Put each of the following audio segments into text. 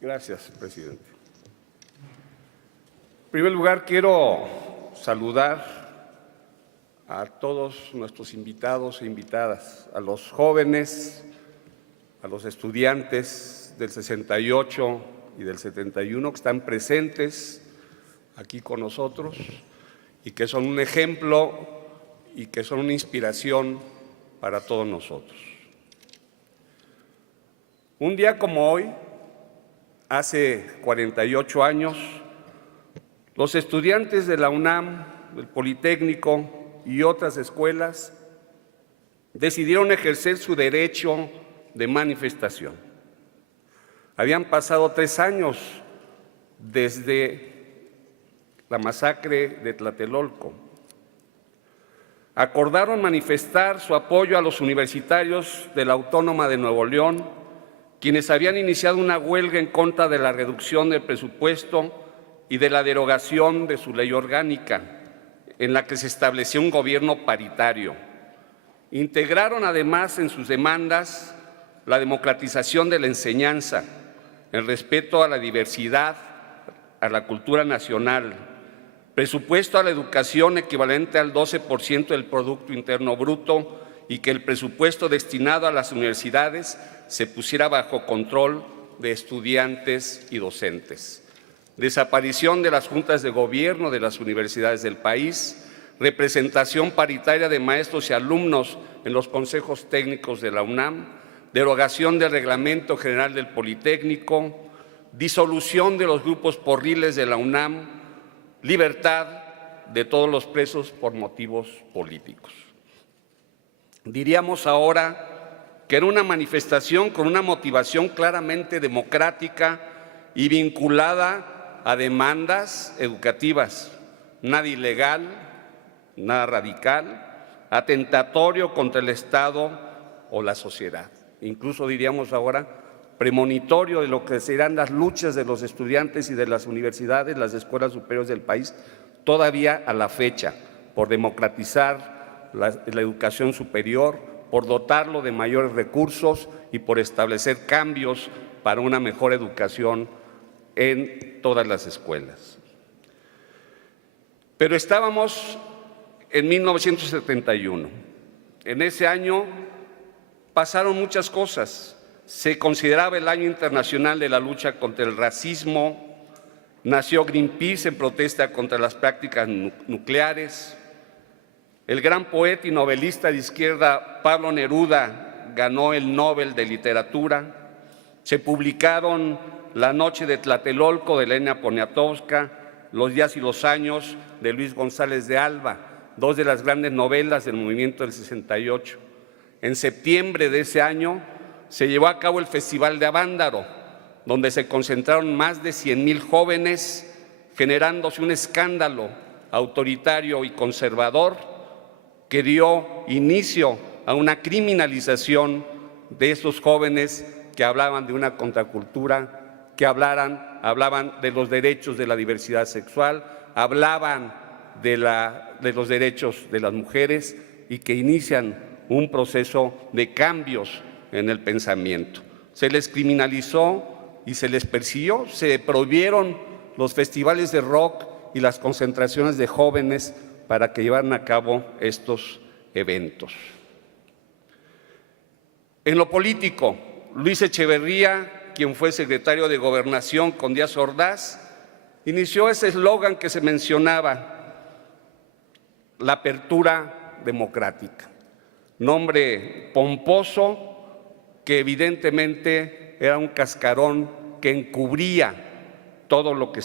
Gracias, presidente. En primer lugar, quiero saludar a todos nuestros invitados e invitadas, a los jóvenes, a los estudiantes del 68 y del 71 que están presentes aquí con nosotros y que son un ejemplo y que son una inspiración para todos nosotros. Un día como hoy, hace 48 años, los estudiantes de la UNAM, del Politécnico y otras escuelas decidieron ejercer su derecho de manifestación. Habían pasado 3 años desde la masacre de Tlatelolco. Acordaron manifestar su apoyo a los universitarios de la Autónoma de Nuevo León, quienes habían iniciado una huelga en contra de la reducción del presupuesto y de la derogación de su ley orgánica, en la que se estableció un gobierno paritario. Integraron además en sus demandas la democratización de la enseñanza, el respeto a la diversidad, a la cultura nacional, presupuesto a la educación equivalente al 12% del Producto Interno Bruto y que el presupuesto destinado a las universidades se pusiera bajo control de estudiantes y docentes. Desaparición de las juntas de gobierno de las universidades del país, representación paritaria de maestros y alumnos en los consejos técnicos de la UNAM, derogación del Reglamento General del Politécnico, disolución de los grupos porriles de la UNAM, libertad de todos los presos por motivos políticos. Diríamos ahora que era una manifestación con una motivación claramente democrática y vinculada a demandas educativas, nada ilegal, nada radical, atentatorio contra el Estado o la sociedad. Incluso diríamos ahora premonitorio de lo que serán las luchas de los estudiantes y de las universidades, las escuelas superiores del país, todavía a la fecha, por democratizar la educación superior, por dotarlo de mayores recursos y por establecer cambios para una mejor educación en todas las escuelas. Pero estábamos en 1971. En ese año pasaron muchas cosas. Se consideraba el Año Internacional de la Lucha contra el Racismo. Nació Greenpeace en protesta contra las prácticas nucleares. El gran poeta y novelista de izquierda Pablo Neruda ganó el Nobel de Literatura. Se publicaron La noche de Tlatelolco de Elena Poniatowska, Los días y los años de Luis González de Alba, 2 de las grandes novelas del movimiento del 68. En septiembre de ese año se llevó a cabo el Festival de Avándaro, donde se concentraron más de 100,000 jóvenes, generándose un escándalo autoritario y conservador que dio inicio a una criminalización de esos jóvenes que hablaban de una contracultura, que hablaban de los derechos de la diversidad sexual, hablaban de los derechos de las mujeres y que inician un proceso de cambios en el pensamiento. Se les criminalizó y se les persiguió, se prohibieron los festivales de rock y las concentraciones de jóvenes para que llevaran a cabo estos eventos. En lo político, Luis Echeverría, quien fue secretario de Gobernación con Díaz Ordaz, inició ese eslogan que se mencionaba, la apertura democrática. Nombre pomposo que evidentemente era un cascarón que encubría todo lo que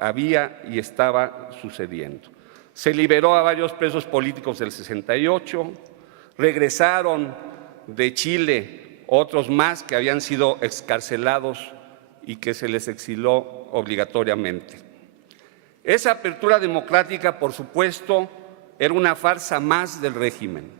había y estaba sucediendo. Se liberó a varios presos políticos del 68, regresaron de Chile otros más que habían sido excarcelados y que se les exiló obligatoriamente. Esa apertura democrática, por supuesto, era una farsa más del régimen.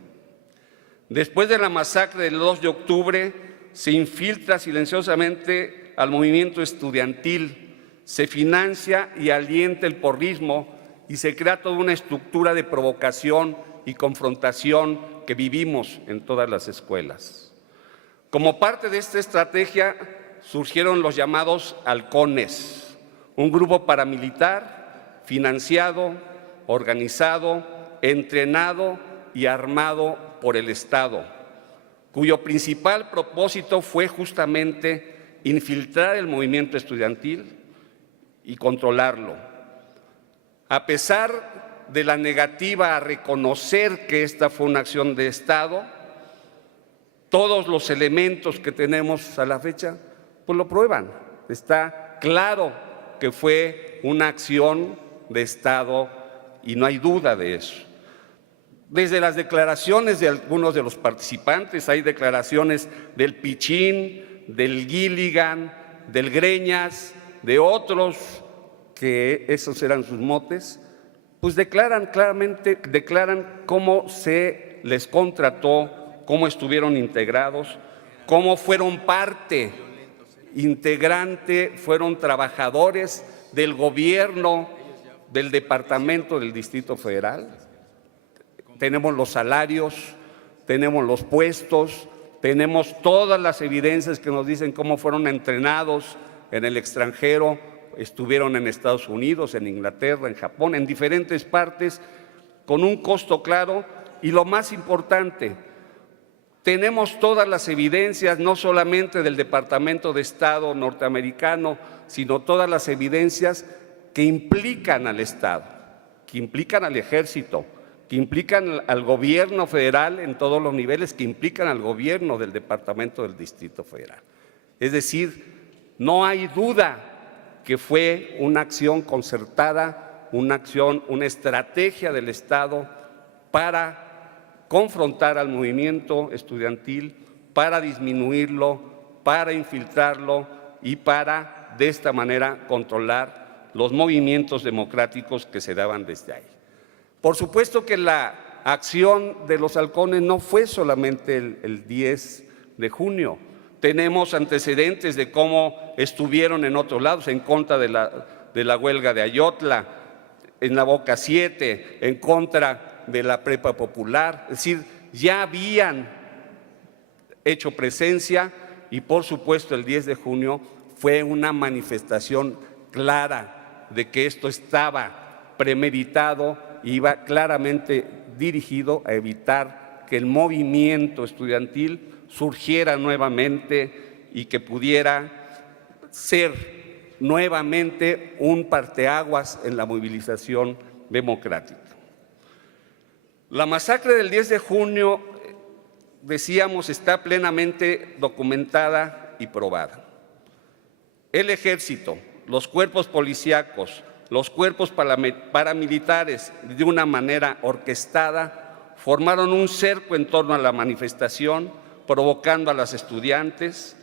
Después de la masacre del 2 de octubre, se infiltra silenciosamente al movimiento estudiantil, se financia y alienta el porrismo y se crea toda una estructura de provocación y confrontación que vivimos en todas las escuelas. Como parte de esta estrategia, surgieron los llamados halcones, un grupo paramilitar financiado, organizado, entrenado y armado por el Estado, cuyo principal propósito fue justamente infiltrar el movimiento estudiantil y controlarlo. A pesar de la negativa a reconocer que esta fue una acción de Estado, todos los elementos que tenemos a la fecha pues lo prueban. Está claro que fue una acción de Estado y no hay duda de eso. Desde las declaraciones de algunos de los participantes, hay declaraciones del Pichín, del Gilligan, del Greñas, de otros que esos eran sus motes, pues declaran claramente, cómo se les contrató, cómo estuvieron integrados, cómo fueron parte integrante, fueron trabajadores del gobierno del departamento del Distrito Federal. Tenemos los salarios, tenemos los puestos, tenemos todas las evidencias que nos dicen cómo fueron entrenados en el extranjero, estuvieron en Estados Unidos, en Inglaterra, en Japón, en diferentes partes, con un costo claro y lo más importante, tenemos todas las evidencias, no solamente del Departamento de Estado norteamericano, sino todas las evidencias que implican al Estado, que implican al Ejército, que implican al gobierno federal en todos los niveles, que implican al gobierno del Departamento del Distrito Federal. Es decir, no hay duda que fue una acción concertada, una estrategia del Estado para confrontar al movimiento estudiantil, para disminuirlo, para infiltrarlo y para, de esta manera, controlar los movimientos democráticos que se daban desde ahí. Por supuesto que la acción de los halcones no fue solamente el 10 de junio. Tenemos antecedentes de cómo estuvieron en otros lados, en contra de la huelga de Ayotla, en la Boca 7, en contra de la Prepa Popular. Es decir, ya habían hecho presencia y, por supuesto, el 10 de junio fue una manifestación clara de que esto estaba premeditado, iba claramente dirigido a evitar que el movimiento estudiantil surgiera nuevamente y que pudiera ser nuevamente un parteaguas en la movilización democrática. La masacre del 10 de junio, decíamos, está plenamente documentada y probada. El Ejército, los cuerpos policíacos, los cuerpos paramilitares, de una manera orquestada, formaron un cerco en torno a la manifestación, provocando a los estudiantes,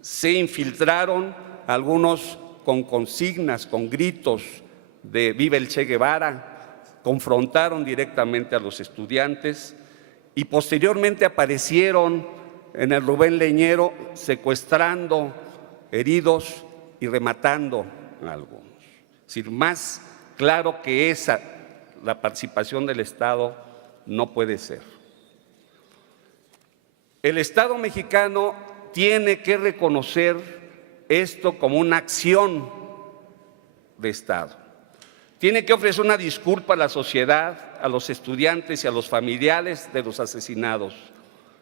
se infiltraron, algunos con consignas, con gritos de «Viva el Che Guevara», confrontaron directamente a los estudiantes y posteriormente aparecieron en el Rubén Leñero secuestrando heridos y rematando a algunos. Es decir, más claro que la participación del Estado no puede ser. El Estado mexicano tiene que reconocer esto como una acción de Estado. Tiene que ofrecer una disculpa a la sociedad, a los estudiantes y a los familiares de los asesinados,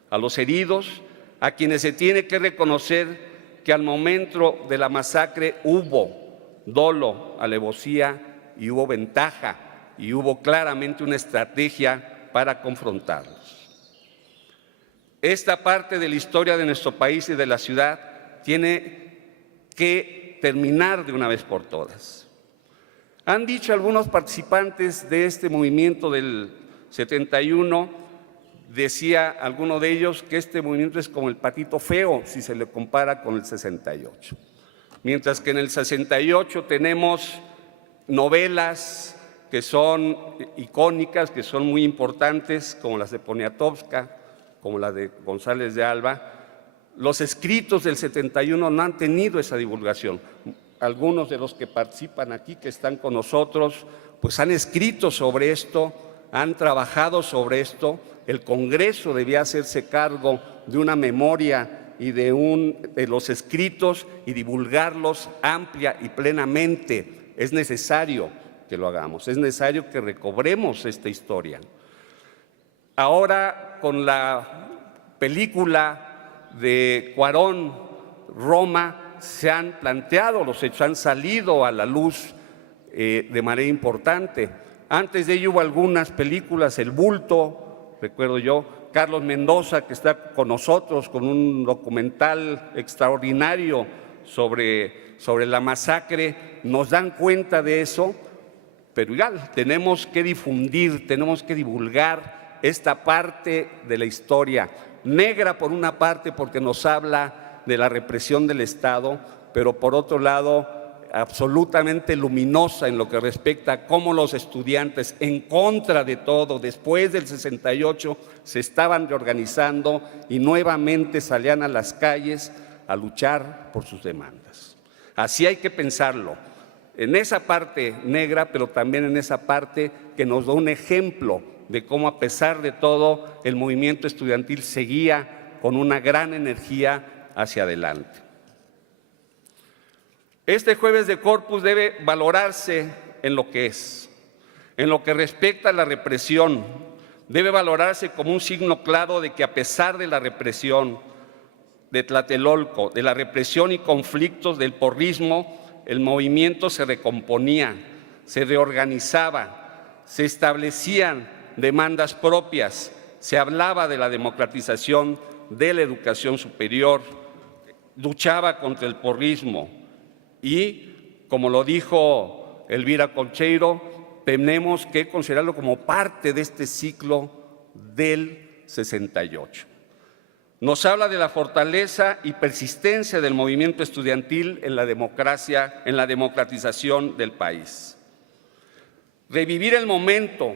a los heridos, a quienes se tiene que reconocer que al momento de la masacre hubo dolo, alevosía y hubo ventaja y hubo claramente una estrategia para confrontarlos. Esta parte de la historia de nuestro país y de la ciudad tiene que terminar de una vez por todas. Han dicho algunos participantes de este movimiento del 71, decía alguno de ellos que este movimiento es como el patito feo si se le compara con el 68. Mientras que en el 68 tenemos novelas que son icónicas, que son muy importantes, como las de Poniatowska, como la de González de Alba, los escritos del 71 no han tenido esa divulgación. Algunos de los que participan aquí, que están con nosotros, pues han escrito sobre esto, han trabajado sobre esto. El Congreso debía hacerse cargo de una memoria y de los escritos y divulgarlos amplia y plenamente. Es necesario que lo hagamos, es necesario que recobremos esta historia. Ahora, con la película de Cuarón, Roma, se han planteado los hechos, han salido a la luz de manera importante. Antes de ello hubo algunas películas, El Bulto, recuerdo yo, Carlos Mendoza, que está con nosotros con un documental extraordinario sobre la masacre, nos dan cuenta de eso, pero igual tenemos que difundir, tenemos que divulgar esta parte de la historia, negra por una parte porque nos habla de la represión del Estado, pero por otro lado absolutamente luminosa en lo que respecta a cómo los estudiantes, en contra de todo, después del 68, se estaban reorganizando y nuevamente salían a las calles a luchar por sus demandas. Así hay que pensarlo, en esa parte negra, pero también en esa parte que nos da un ejemplo de cómo, a pesar de todo, el movimiento estudiantil seguía con una gran energía hacia adelante. Este jueves de Corpus debe valorarse en lo que es, en lo que respecta a la represión. Debe valorarse como un signo claro de que, a pesar de la represión de Tlatelolco, de la represión y conflictos del porrismo, el movimiento se recomponía, se reorganizaba, se establecían demandas propias, se hablaba de la democratización de la educación superior, luchaba contra el porrismo. Y, como lo dijo Elvira Colcheiro, tenemos que considerarlo como parte de este ciclo del 68. Nos habla de la fortaleza y persistencia del movimiento estudiantil en la democracia, en la democratización del país. Revivir el momento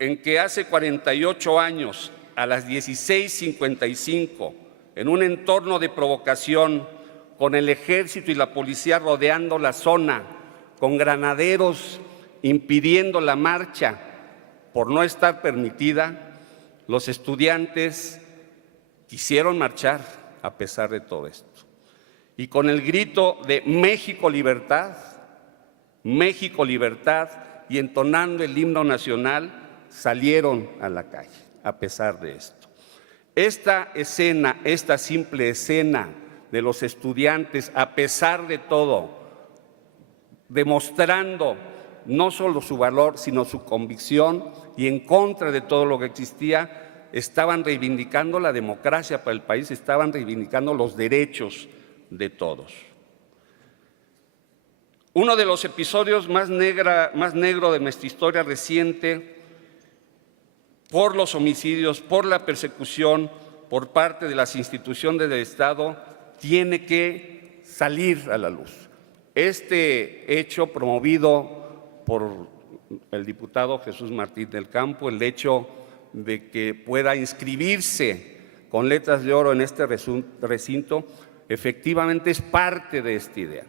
en que hace 48 años, a las 16:55, en un entorno de provocación, con el ejército y la policía rodeando la zona, con granaderos impidiendo la marcha por no estar permitida, los estudiantes quisieron marchar a pesar de todo esto. Y con el grito de México Libertad, y entonando el himno nacional, salieron a la calle a pesar de esto. Esta escena, esta simple escena de los estudiantes, a pesar de todo, demostrando no solo su valor, sino su convicción, y en contra de todo lo que existía, estaban reivindicando la democracia para el país, estaban reivindicando los derechos de todos. Uno de los episodios más negro de nuestra historia reciente, por los homicidios, por la persecución por parte de las instituciones del Estado, tiene que salir a la luz. Este hecho, promovido por el diputado Jesús Martín del Campo, el hecho de que pueda inscribirse con letras de oro en este recinto, efectivamente es parte de esta idea.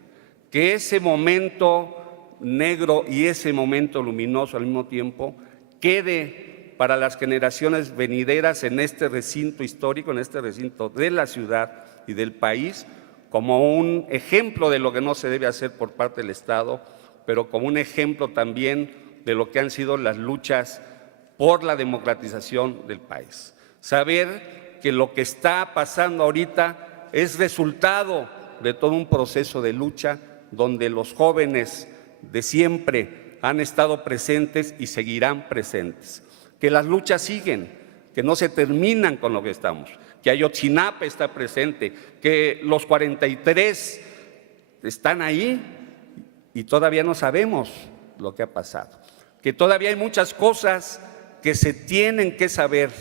Que ese momento negro y ese momento luminoso al mismo tiempo quede para las generaciones venideras en este recinto histórico, en este recinto de la ciudad y del país, como un ejemplo de lo que no se debe hacer por parte del Estado, pero como un ejemplo también de lo que han sido las luchas por la democratización del país. Saber que lo que está pasando ahorita es resultado de todo un proceso de lucha donde los jóvenes de siempre han estado presentes y seguirán presentes. Que las luchas siguen, que no se terminan con lo que estamos, que Ayotzinapa está presente, que los 43 están ahí y todavía no sabemos lo que ha pasado, que todavía hay muchas cosas que se tienen que saber,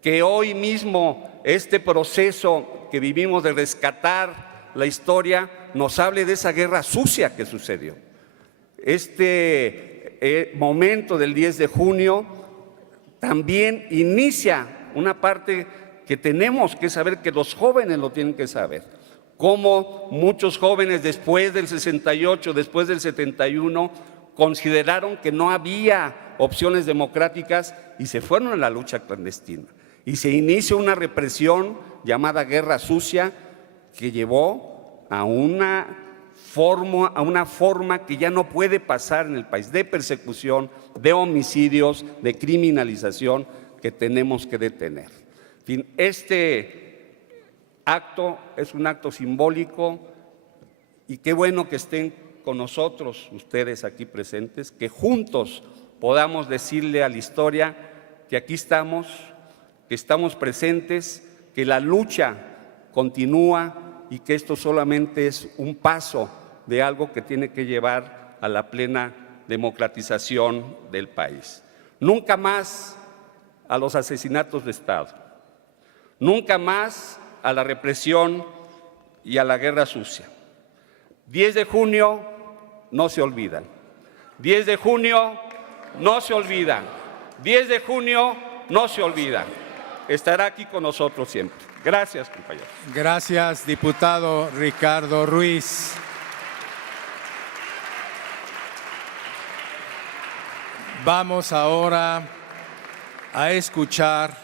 que hoy mismo este proceso que vivimos de rescatar la historia nos hable de esa guerra sucia que sucedió. Este momento del 10 de junio también inicia una parte que tenemos que saber, que los jóvenes lo tienen que saber. Cómo muchos jóvenes después del 68, después del 71, consideraron que no había opciones democráticas y se fueron a la lucha clandestina. y se inicia una represión llamada Guerra Sucia que llevó a una forma que ya no puede pasar en el país, de persecución, de homicidios, de criminalización que tenemos que detener. En fin, este acto es un acto simbólico y qué bueno que estén con nosotros ustedes aquí presentes, que juntos podamos decirle a la historia que aquí estamos, que estamos presentes, que la lucha continúa y que esto solamente es un paso de algo que tiene que llevar a la plena democratización del país. Nunca más a los asesinatos de Estado, nunca más a la represión y a la guerra sucia. 10 de junio no se olvidan. 10 de junio no se olvidan. 10 de junio no se olvidan. Estará aquí con nosotros siempre. Gracias, compañeros. Gracias, diputado Ricardo Ruiz. Vamos ahora a escuchar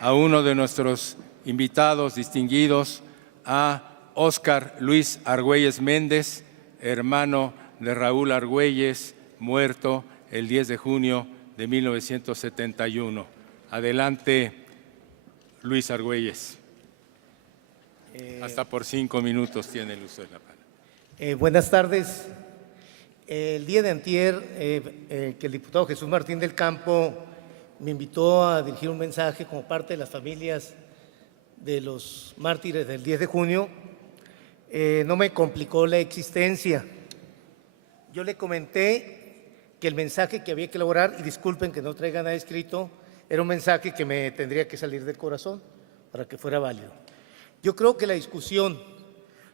a uno de nuestros invitados distinguidos, a Óscar Luis Argüelles Méndez, hermano de Raúl Argüelles, muerto el 10 de junio de 1971. Adelante, Luis Argüelles. Hasta por 5 minutos tiene usted la palabra. Buenas tardes. El día de antier, que el diputado Jesús Martín del Campo me invitó a dirigir un mensaje como parte de las familias de los mártires del 10 de junio, no me complicó la existencia. Yo le comenté que el mensaje que había que elaborar, y disculpen que no traiga nada escrito, era un mensaje que me tendría que salir del corazón para que fuera válido. Yo creo que la discusión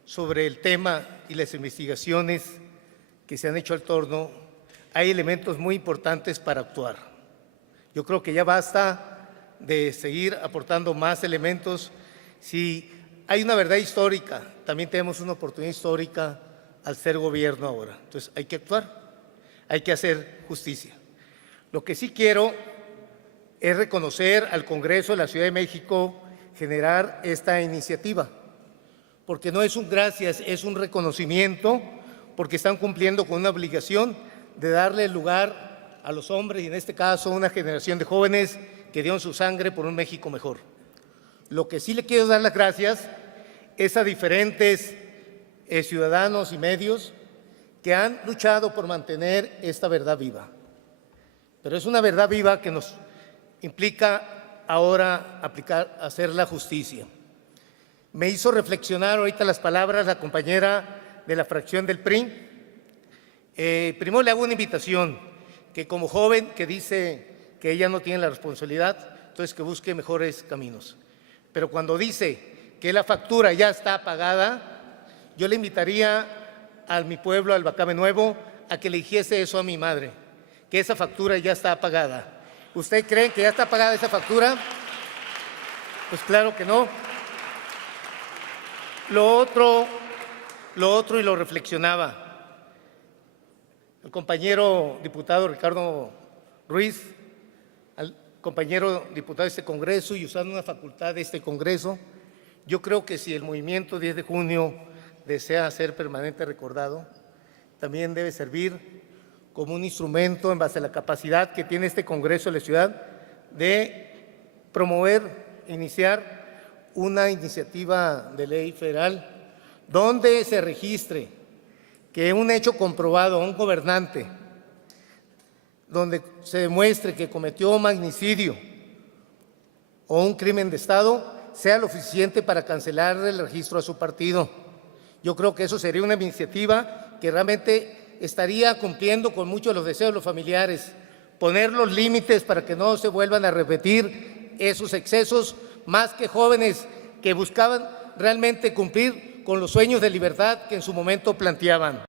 sobre el tema y las investigaciones que se han hecho al torno, hay elementos muy importantes para actuar. Yo creo que ya basta de seguir aportando más elementos. Si hay una verdad histórica, también tenemos una oportunidad histórica al ser gobierno ahora. Entonces hay que actuar, hay que hacer justicia. Lo que sí quiero es reconocer al Congreso de la Ciudad de México generar esta iniciativa, porque no es un gracias, es un reconocimiento, porque están cumpliendo con una obligación de darle lugar a los hombres, y en este caso una generación de jóvenes que dieron su sangre por un México mejor. Lo que sí le quiero dar las gracias es a diferentes ciudadanos y medios que han luchado por mantener esta verdad viva. Pero es una verdad viva que nos implica ahora hacer la justicia. Me hizo reflexionar ahorita las palabras la compañera de la fracción del PRI. Primero le hago una invitación, que como joven que dice que ella no tiene la responsabilidad, entonces que busque mejores caminos. Pero cuando dice que la factura ya está pagada, yo le invitaría a mi pueblo, al Bacame Nuevo, a que le dijese eso a mi madre, que esa factura ya está pagada. ¿Usted cree que ya está pagada esa factura? Pues claro que no. Lo otro y lo reflexionaba el compañero diputado Ricardo Ruiz, al compañero diputado de este Congreso, y usando una facultad de este Congreso, yo creo que si el movimiento 10 de junio desea ser permanente recordado, también debe servir como un instrumento en base a la capacidad que tiene este Congreso de la ciudad de promover, iniciar una iniciativa de ley federal donde se registre que un hecho comprobado a un gobernante, donde se demuestre que cometió magnicidio o un crimen de Estado, sea lo suficiente para cancelar el registro a su partido. Yo creo que eso sería una iniciativa que realmente estaría cumpliendo con muchos de los deseos de los familiares, poner los límites para que no se vuelvan a repetir esos excesos, más que jóvenes que buscaban realmente cumplir con los sueños de libertad que en su momento planteaban.